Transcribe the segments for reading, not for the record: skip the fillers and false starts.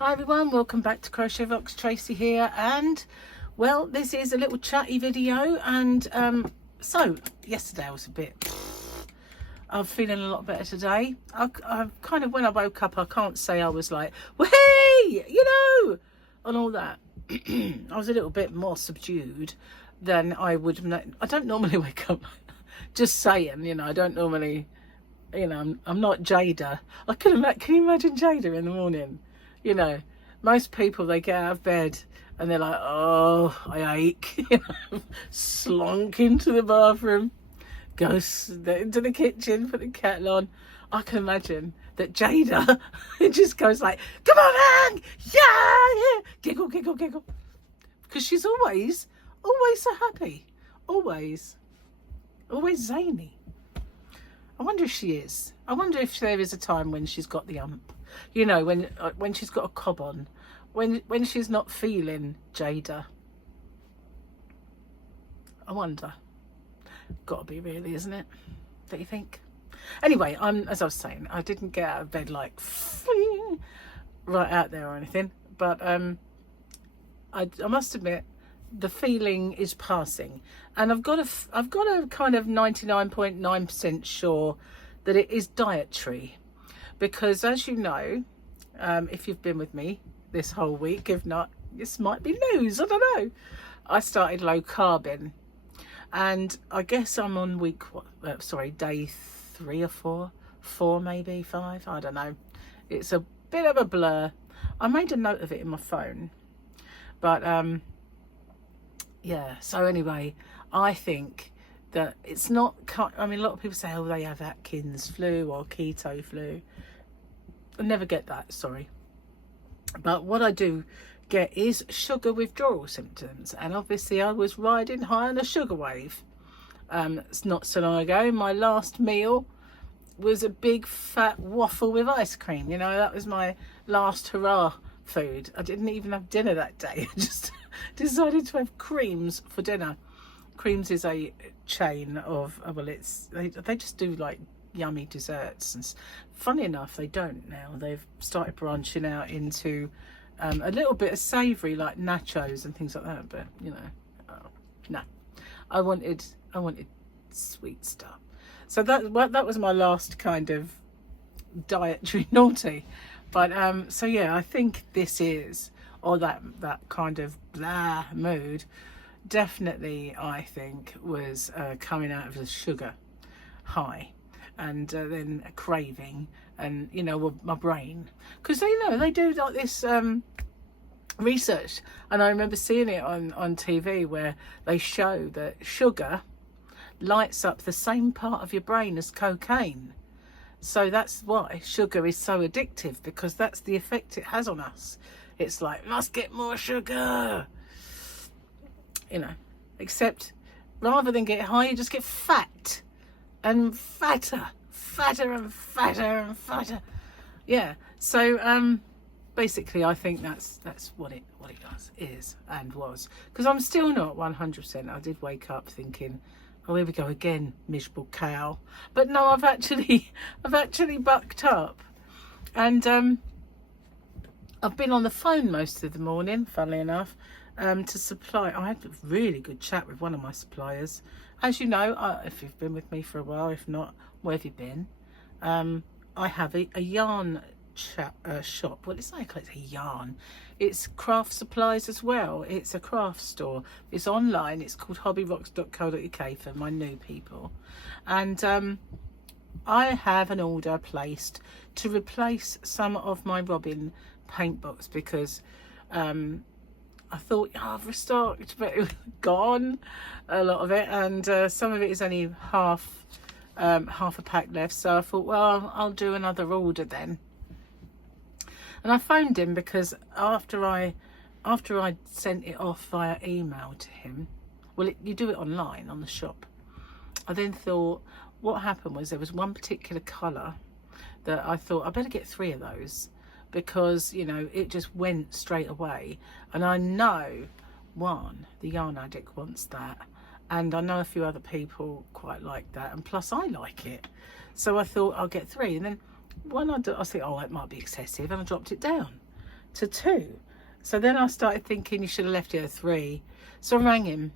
Hi everyone, welcome back to Crochet Vox. Tracy here, and well, this is a little chatty video. And so yesterday I was a bit, I'm feeling a lot better today. I kind of, when I woke up, I can't say I was like, well, hey, you know, and all that. I was a little bit more subdued than I would have. I don't normally wake up just saying, you know, I don't normally, you know, I'm not Jada. Can you imagine Jada in the morning? You know, most people, they get out of bed and they're like, oh, I ache, you know, slunk into the bathroom, go into the kitchen, put the kettle on. I can imagine that Jada, it just goes like, come on, Ang, yeah, giggle, giggle, giggle. Because she's always so happy, always zany. I wonder if she is. I wonder if there is a time when she's got the ump. You know, when she's got a cob on, when she's not feeling Jada. I wonder. Got to be, really, isn't it? Don't you think? Anyway, as I was saying, I didn't get out of bed like right out there or anything, but I must admit, the feeling is passing, and I've got a kind of 99.9% sure that it is dietary, because as you know, if you've been with me this whole week, if not, this might be news, I don't know. I started low carbing, and I guess I'm on day 3 or 4 maybe 5, I don't know. It's a bit of a blur. I made a note of it in my phone, but yeah, so anyway, I think that it's not, I mean, a lot of people say, oh, they have Atkins flu or keto flu. I never get that, sorry. But what I do get is sugar withdrawal symptoms. And obviously I was riding high on a sugar wave. It's not so long ago. My last meal was a big fat waffle with ice cream. You know, that was my last hurrah food. I didn't even have dinner that day. I just decided to have creams for dinner. Creams is a chain of, well, they just do like yummy desserts, and funny enough, they don't now. They've started branching out into a little bit of savoury, like nachos and things like that. But you know, no, I wanted sweet stuff. So that was my last kind of dietary naughty. But so yeah, I think this is, or that kind of blah mood, definitely I think was coming out of the sugar high, and then a craving, and you know, my brain, because they do like this research, and I remember seeing it on TV where they show that sugar lights up the same part of your brain as cocaine. So that's why sugar is so addictive, because that's the effect it has on us. It's like, must get more sugar, you know, except rather than get high, you just get fat and fatter and fatter and fatter. Yeah, so basically I think that's what it is and was, because I'm still not 100%. I did wake up thinking, oh, here we go again, miserable cow. But no, I've actually bucked up, and I've been on the phone most of the morning, funnily enough, to supply. I had a really good chat with one of my suppliers. As you know, if you've been with me for a while, if not, where have you been? I have a yarn shop. Well, it's like it's a yarn. It's craft supplies as well. It's a craft store. It's online. It's called hobbyrocks.co.uk for my new people. And I have an order placed to replace some of my Robin paint box, because I thought, I've restocked, but it was gone, a lot of it, and some of it is only half a pack left. So I thought, well, I'll do another order then. And I phoned him because after I sent it off via email to him, well, you do it online on the shop. I then thought, what happened was there was one particular colour that I thought I better get 3 of those, because you know, it just went straight away. And I know, one, the yarn addict wants that, and I know a few other people quite like that, and plus I like it. So I thought I'll get 3, and then when I think, oh, it might be excessive, and I dropped it down to 2. So then I started thinking you should have left it at 3. So I rang him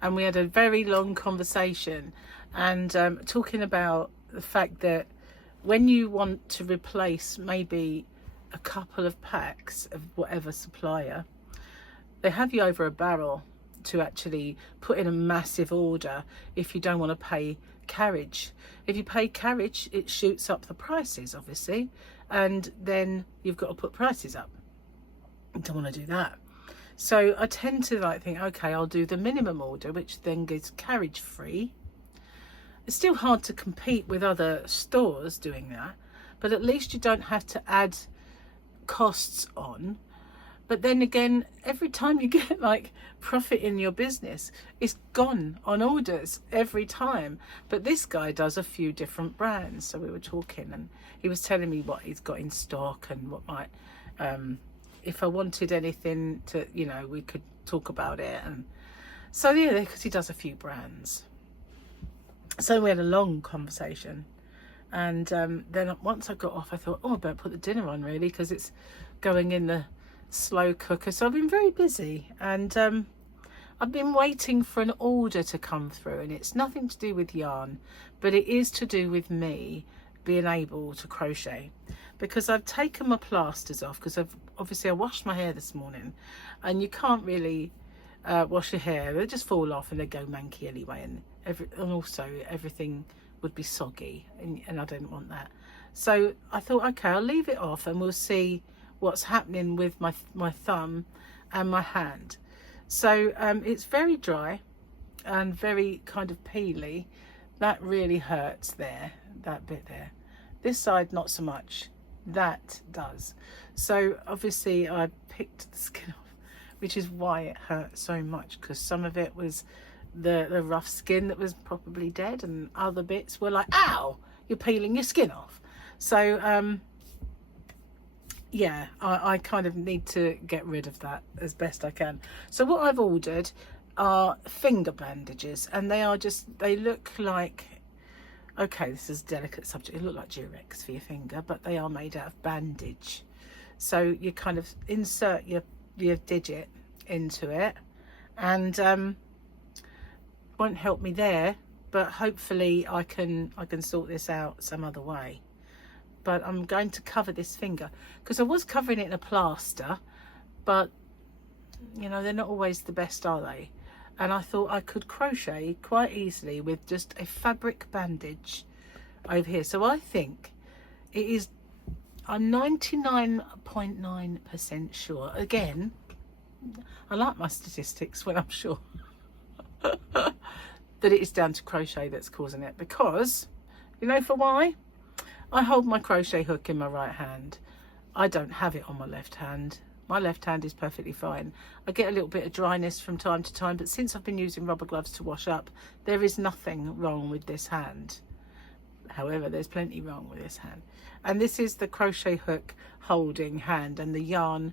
and we had a very long conversation, and talking about the fact that when you want to replace maybe a couple of packs of whatever supplier, they have you over a barrel to actually put in a massive order if you don't want to pay carriage. If you pay carriage, it shoots up the prices, obviously, and then you've got to put prices up. I don't want to do that. So I tend to like think, okay, I'll do the minimum order, which then gets carriage free. It's still hard to compete with other stores doing that, but at least you don't have to add costs on. But then again, every time you get like profit in your business, it's gone on orders every time. But this guy does a few different brands. So we were talking and he was telling me what he's got in stock and what might, if I wanted anything to, you know, we could talk about it. And so yeah, because he does a few brands. So we had a long conversation. And then once I got off, I thought, oh, I better put the dinner on really, because it's going in the slow cooker. So I've been very busy, and I've been waiting for an order to come through, and it's nothing to do with yarn, but it is to do with me being able to crochet, because I've taken my plasters off, because I washed my hair this morning, and you can't really wash your hair, they just fall off and they go manky anyway, and also everything would be soggy, and I don't want that. So I thought, okay, I'll leave it off and we'll see what's happening with my thumb and my hand. So it's very dry and very kind of peely. That really hurts there, that bit there. This side not so much, that does. So obviously I picked the skin off, which is why it hurt so much, because some of it was the rough skin that was probably dead, and other bits were like, ow, you're peeling your skin off. So yeah, I kind of need to get rid of that as best I can. So what I've ordered are finger bandages, and they look like, okay, this is a delicate subject, they look like Durex for your finger, but they are made out of bandage. So you kind of insert your digit into it, and won't help me there, but hopefully I can sort this out some other way. But I'm going to cover this finger, because I was covering it in a plaster, but you know, they're not always the best, are they? And I thought I could crochet quite easily with just a fabric bandage over here. So I think it is, I'm 99.9% sure. Again, I like my statistics when I'm sure that it is down to crochet that's causing it, because you know for why? I hold my crochet hook in my right hand. I don't have it on my left hand. My left hand is perfectly fine. I get a little bit of dryness from time to time, but since I've been using rubber gloves to wash up, there is nothing wrong with this hand. However, there's plenty wrong with this hand. And this is the crochet hook holding hand, and the yarn,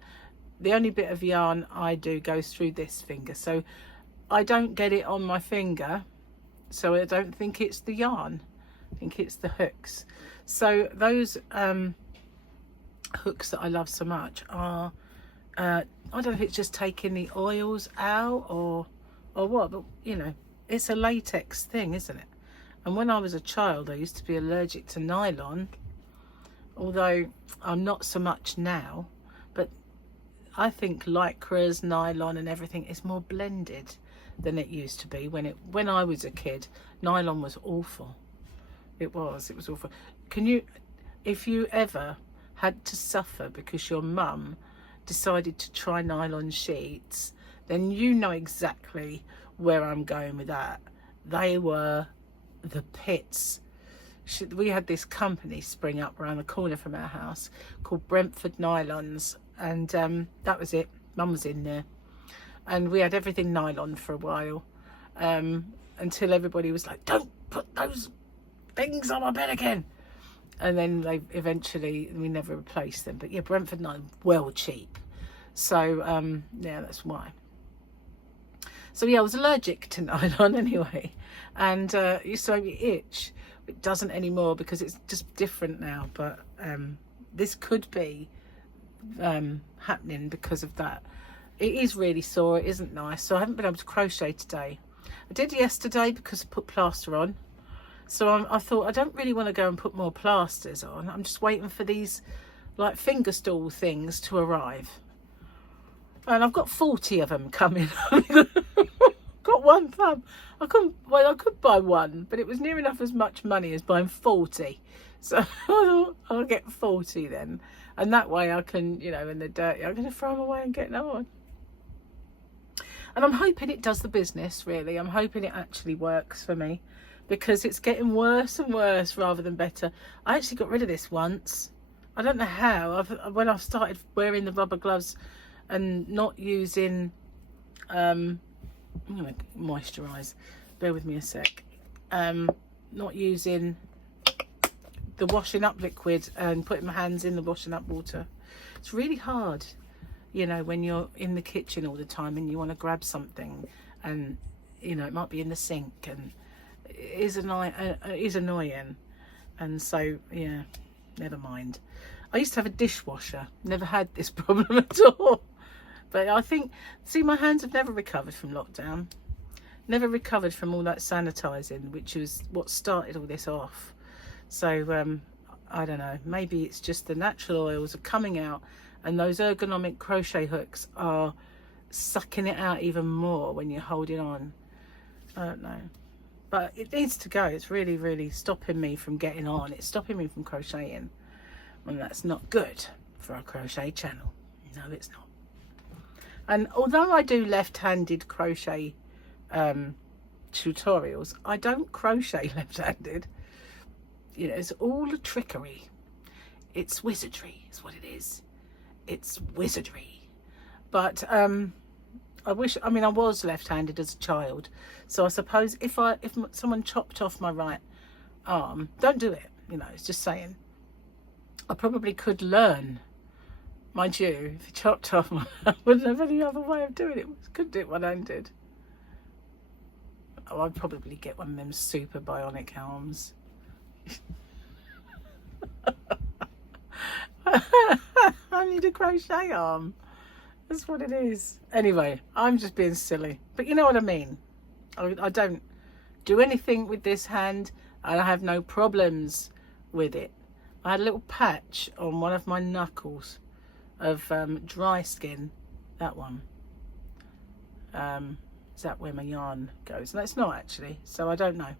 the only bit of yarn I do goes through this finger. So I don't get it on my finger, so I don't think it's the yarn. I think it's the hooks. So those hooks that I love so much are, I don't know if it's just taking the oils out or what, but you know, it's a latex thing, isn't it? And when I was a child, I used to be allergic to nylon, although I'm not so much now. But I think lycras, nylon and everything is more blended than it used to be. When I was a kid, nylon was awful. It was awful. If you ever had to suffer because your mum decided to try nylon sheets, then you know exactly where I'm going with that. They were the pits. We had this company spring up around the corner from our house called Brentford Nylons, and that was it. Mum was in there, and we had everything nylon for a while, until everybody was like, don't put those things on my bed again. And then they eventually, we never replaced them. But yeah, Brentford nylon, well cheap. So yeah, that's why. So yeah, I was allergic to nylon anyway, and it used to make me itch. It doesn't anymore because it's just different now. But this could be happening because of that. It is really sore. It isn't nice. So I haven't been able to crochet today. I did yesterday because I put plaster on. So I thought I don't really want to go and put more plasters on. I'm just waiting for these like finger stool things to arrive. And I've got 40 of them coming. Got one thumb. I could buy one, but it was near enough as much money as buying 40. So I thought I'll get 40 then. And that way I can, you know, in the dirty, I'm going to throw them away and get another one. And I'm hoping it does the business, really. I'm hoping it actually works for me, because it's getting worse and worse rather than better. I actually got rid of this once. I don't know how. When I've started wearing the rubber gloves and not using, I'm going to moisturise. Bear with me a sec. Not using the washing up liquid and putting my hands in the washing up water. It's really hard, you know, when you're in the kitchen all the time and you want to grab something, and you know it might be in the sink, and it is annoying. And so yeah, never mind. I used to have a dishwasher, never had this problem at all. But I think, see, my hands have never recovered from lockdown, never recovered from all that sanitizing, which was what started all this off. So I don't know, maybe it's just the natural oils are coming out, and those ergonomic crochet hooks are sucking it out even more when you're holding on. I don't know, but it needs to go. It's really, really stopping me from getting on. It's stopping me from crocheting, and that's not good for our crochet channel. No, it's not. And although I do left-handed crochet tutorials, I don't crochet left-handed. You know, it's all a trickery. It's wizardry is what it is. It's wizardry. But I was left-handed as a child, so I suppose if someone chopped off my right arm, don't do it, you know, it's just saying, I probably could learn. Mind you, if you chopped off my, I wouldn't have any other way of doing it. Couldn't do it one-handed. Oh, I'd probably get one of them super bionic arms. I need a crochet arm. That's what it is. Anyway, I'm just being silly, but you know what I mean. I don't do anything with this hand, and I have no problems with it. I had a little patch on one of my knuckles of dry skin. That one. Is that where my yarn goes? No, it's not actually, so I don't know.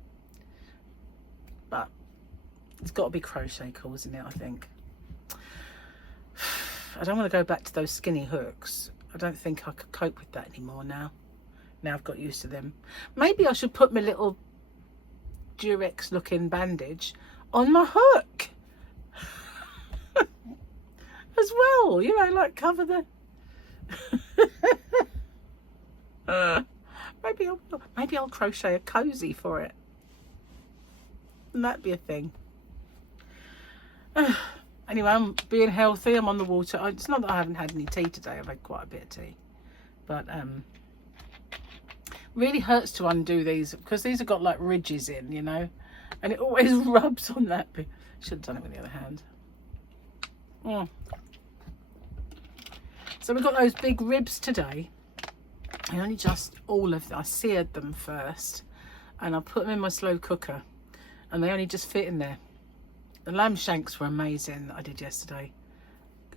But it's got to be crochet causing it, I think. I don't want to go back to those skinny hooks. I don't think I could cope with that anymore now. Now I've got used to them. Maybe I should put my little Durex looking bandage on my hook as well, you know, like cover the maybe I'll crochet a cozy for it, and that'd be a thing. Anyway, I'm being healthy. I'm on the water. It's not that I haven't had any tea today. I've had quite a bit of tea, but really hurts to undo these because these have got like ridges in, you know, and it always rubs on that bit. Should have done it with the other hand. So we've got those big ribs today. I only just I seared them first, and I put them in my slow cooker, and they only just fit in there. The lamb shanks were amazing that I did yesterday.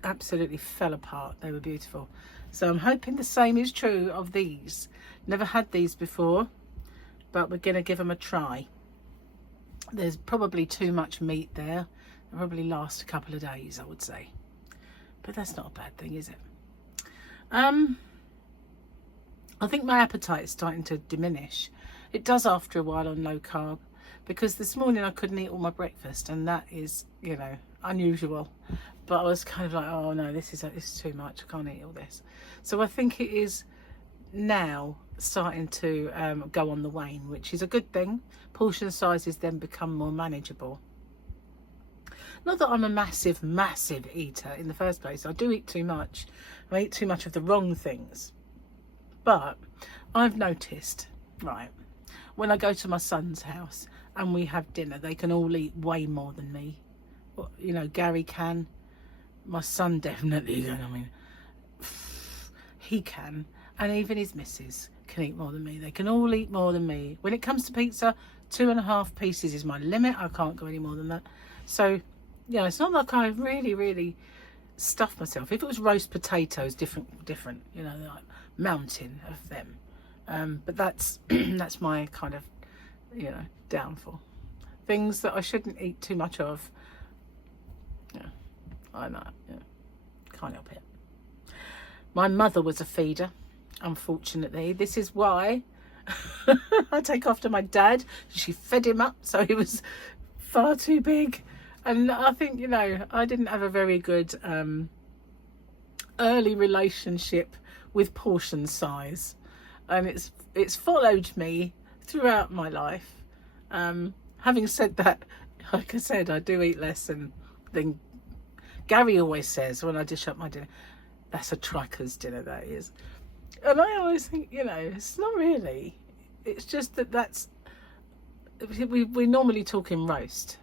Absolutely fell apart. They were beautiful. So I'm hoping the same is true of these. Never had these before, but we're going to give them a try. There's probably too much meat there. They'll probably last a couple of days, I would say. But that's not a bad thing, is it? I think my appetite is starting to diminish. It does after a while on low carb, because this morning I couldn't eat all my breakfast, and that is, you know, unusual. But I was kind of like, oh no, this is too much. I can't eat all this. So I think it is now starting to go on the wane, which is a good thing. Portion sizes then become more manageable. Not that I'm a massive eater in the first place. I do eat too much. I eat too much of the wrong things. But I've noticed, right, when I go to my son's house and we have dinner, they can all eat way more than me. You know, Gary can. My son definitely, I mean, he can, and even his missus can eat more than me. They can all eat more than me. When it comes to pizza, 2.5 pieces is my limit. I can't go any more than that. So, yeah, it's not like I really stuff myself. If it was roast potatoes, different, you know, like mountain of them. But that's that's my kind of, you know, downfall. Things that I shouldn't eat too much of. Yeah, I know. Yeah, can't help it. My mother was a feeder, unfortunately. This is why I take after my dad. She fed him up, so he was far too big. And I think, you know, I didn't have a very good early relationship with portion size, and it's followed me throughout my life. Having said that, like I said, I do eat less, and then Gary always says when I dish up my dinner, that's a trucker's dinner, that is. And I always think, you know, it's not really. It's just that's we normally talk in roast,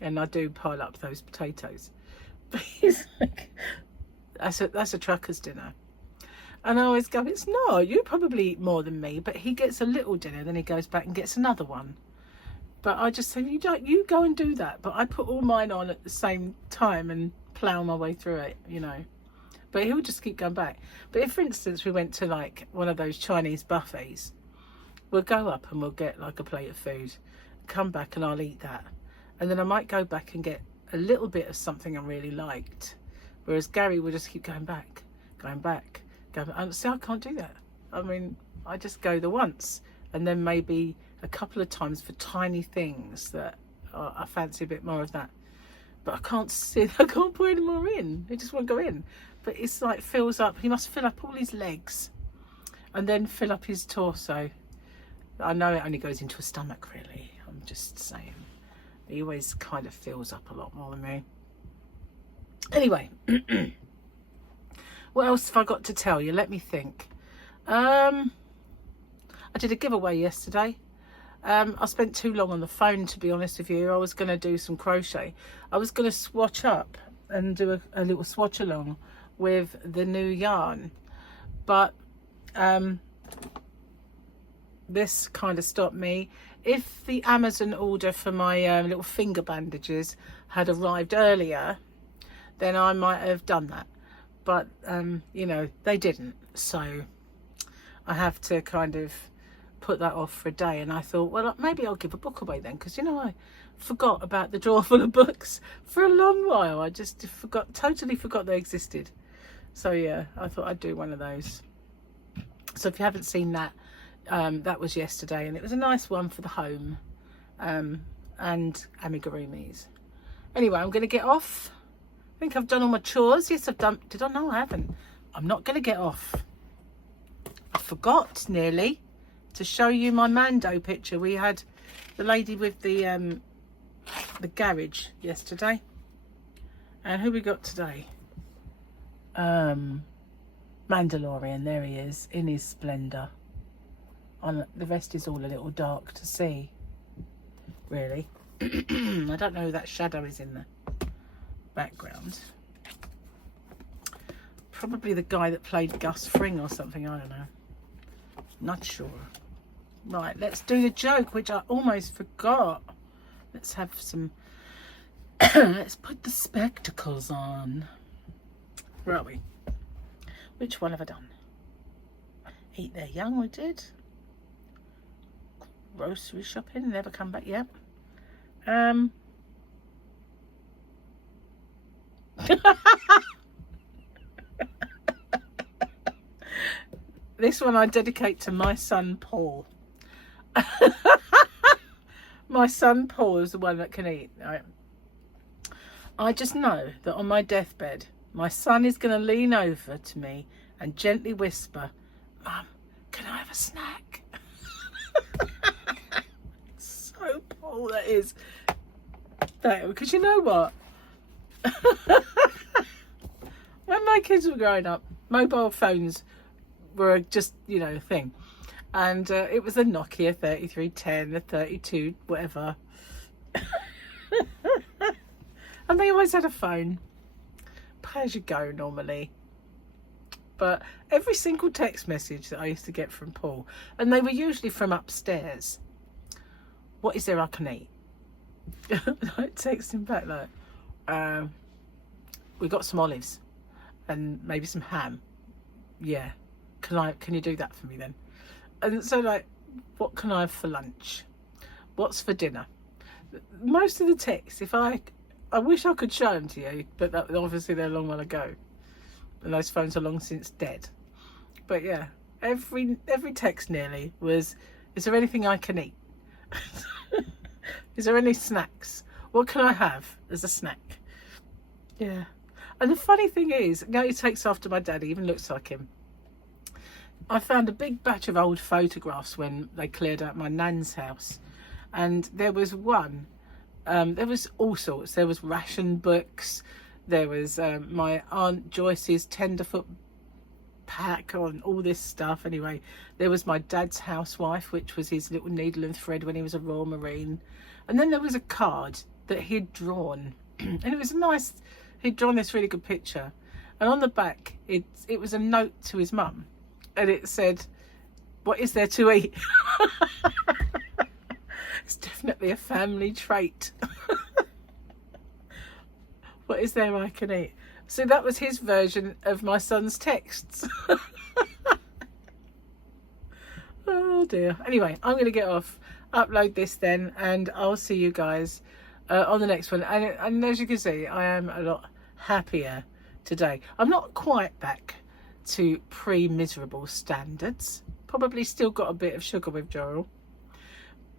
and I do pile up those potatoes. But he's like, that's a trucker's dinner. And I always go, it's not. You probably eat more than me. But he gets a little dinner, then he goes back and gets another one. But I just say, you go and do that. But I put all mine on at the same time and plough my way through it, you know. But he'll just keep going back. But if, for instance, we went to like one of those Chinese buffets, we'll go up and we'll get like a plate of food, come back and I'll eat that. And then I might go back and get a little bit of something I really liked. Whereas Gary will just keep going back. And see, I can't do that. I mean, I just go the once, and then maybe a couple of times for tiny things that I fancy a bit more of that. But I can't put any more in. It just won't go in. But it's like fills up. He must fill up all his legs and then fill up his torso. I know it only goes into a stomach, really. I'm just saying. He always kind of fills up a lot more than me. Anyway, what else have I got to tell you? Let me think. I did a giveaway yesterday. I spent too long on the phone, to be honest with you. I was going to do some crochet. I was going to swatch up and do a little swatch along with the new yarn. But this kind of stopped me. If the Amazon order for my little finger bandages had arrived earlier, then I might have done that. But, you know, they didn't. So I have to kind of put that off for a day. And I thought, well, maybe I'll give a book away then. Because, you know, I forgot about the drawer full of books for a long while. I just totally forgot they existed. So, yeah, I thought I'd do one of those. So if you haven't seen that, that was yesterday. And it was a nice one for the home and amigurumis. Anyway, I'm going to get off. I think I've done all my chores. Yes, I've done. Did I? No, I haven't. I'm not going to get off. I forgot nearly to show you my Mando picture. We had the lady with the garage yesterday. And who we got today? Mandalorian. There he is in his splendour. The rest is all a little dark to see. Really. I don't know who that shadow is in the background. Probably the guy that played Gus Fring or something, I don't know. Not sure. Right, let's do the joke, which I almost forgot. Let's have some let's put the spectacles on. Where are we? Which one have I done? Eat Their Young, we did. Grocery shopping, never come back yet. This one I dedicate to my son Paul. My son Paul is the one that can eat. Right? I just know that on my deathbed, my son is going to lean over to me and gently whisper, "Mum, can I have a snack?" So Paul, that is. Because you know what? When my kids were growing up, mobile phones were just, you know, a thing. And it was a Nokia 3310, a 32, whatever. And they always had a phone. pay as you go normally. But every single text message that I used to get from Paul, and they were usually from upstairs, what is there I can eat? Like texting back like, we got some olives and maybe some ham. Yeah, can you do that for me then? And so like, what can I have for lunch? What's for dinner? Most of the texts, if I wish I could show them to you, but obviously they're a long while ago. And those phones are long since dead. But yeah, every text nearly was, is there anything I can eat? Is there any snacks? What can I have as a snack? Yeah. And the funny thing is, now he takes after my dad, he even looks like him. I found a big batch of old photographs when they cleared out my nan's house. And there was one, there was all sorts. There was ration books. There was my Aunt Joyce's tenderfoot pack on all this stuff. Anyway, there was my dad's housewife, which was his little needle and thread when he was a Royal Marine. And then there was a card that he'd drawn. And it was nice. He'd drawn this really good picture. And on the back, it was a note to his mum. And it said, what is there to eat? It's definitely a family trait. What is there I can eat? So that was his version of my son's texts. Oh dear. Anyway, I'm going to get off, upload this then, and I'll see you guys on the next one. And as you can see, I am a lot happier today. I'm not quite back to pre-miserable standards. Probably still got a bit of sugar withdrawal.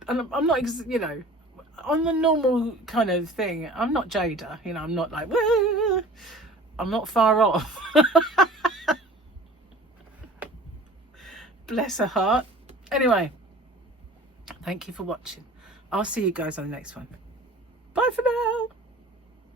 And I'm not, you know, on the normal kind of thing, I'm not Jada, you know, I'm not like, woo! I'm not far off. Bless her heart. Anyway, thank you for watching. I'll see you guys on the next one. Bye for now.